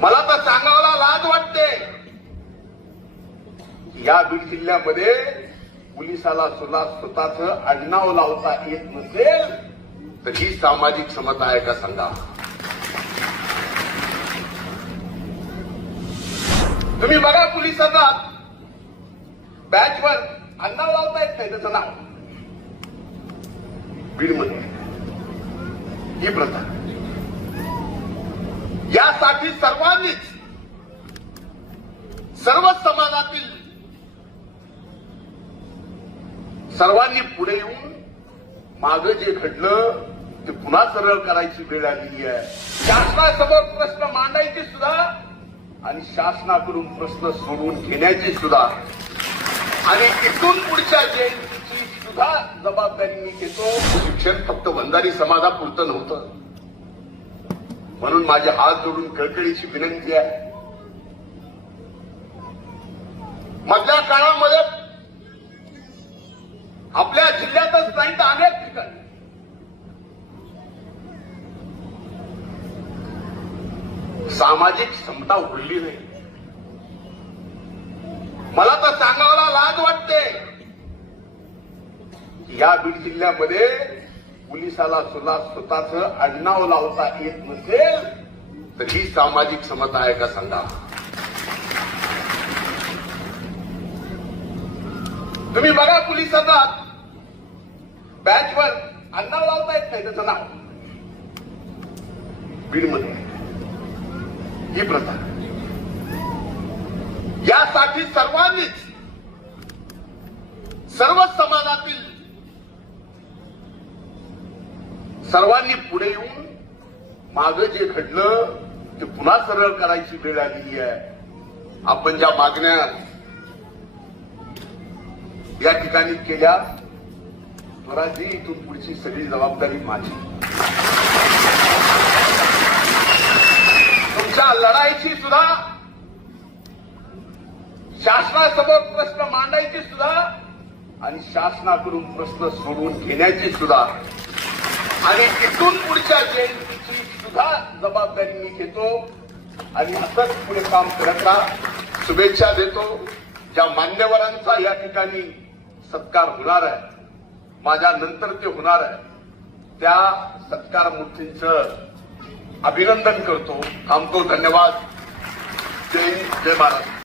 मला तर सांगायला लाज वाटते, या बीड जिल्ह्यामध्ये पोलिसाला सुद्धा स्वतःचं आडनाव लावता येत नसेल तर ही सामाजिक समता आहे का सांगा. तुम्ही बघा पोलिसांना बॅचवर आडनाव लावता येत नाही त्याचं नाव. बीडमध्ये ही प्रथा. यासाठी सर्वांनीच, सर्व समाजातील सर्वांनी पुढे येऊन मागं जे घडलं ते पुन्हा सरळ करायची वेळ आलेली आहे. शासनासमोर प्रश्न मांडायचे सुद्धा आणि शासनाकडून प्रश्न सोडवून घेण्याची सुद्धा आणि इथून पुढच्या जयंतीची सुद्धा जबाबदारी मी घेतो. शिक्षण फक्त बंधारी समाजापुरतं नव्हतं. म्हणून माझे हात जोडून कळकळीची विनंती आहे, मधल्या काळामध्ये आपल्या जिल्ह्यातच नाही तर अनेक ठिकाणी सामाजिक समता उघडली नाही. मला तर सांगायला लाज वाटते, या बीड जिल्ह्यामध्ये पोलिसाला सुद्धा स्वतःचं आडनाव लावता येत नसेल तर ही सामाजिक समता आहे का सांगा. तुम्ही बघा पोलिसांना बॅचवर आडनाव लावता येत नाही त्याचं नाव. बीडमध्ये ही प्रथा. यासाठी सर्वांनीच, सर्व समाजातील सर्वांनी पुढे येऊन मागं जे घडलं ते पुन्हा सरळ करायची वेळ आलेली आहे. आपण ज्या मागण्या या ठिकाणी केल्या, स्वराजी इथून पुढची सगळी जबाबदारी माझी. तुमच्या लढाईची सुद्धा, शासनासमोर प्रश्न मांडायची सुद्धा आणि शासनाकडून प्रश्न सोडवून घेण्याची सुद्धा आणि इथून पुढच्या जयंतीची सुद्धा जबाबदारी मी घेतो आणि असंच पुढे काम करत राहा. शुभेच्छा देतो. ज्या मान्यवरांचा या ठिकाणी सत्कार होणार आहे, माझ्या नंतर ते होणार आहे, त्या सत्कार मूर्तींचं अभिनंदन करतो. थांबतो. धन्यवाद. जय हिंद, जय महाराष्ट्र.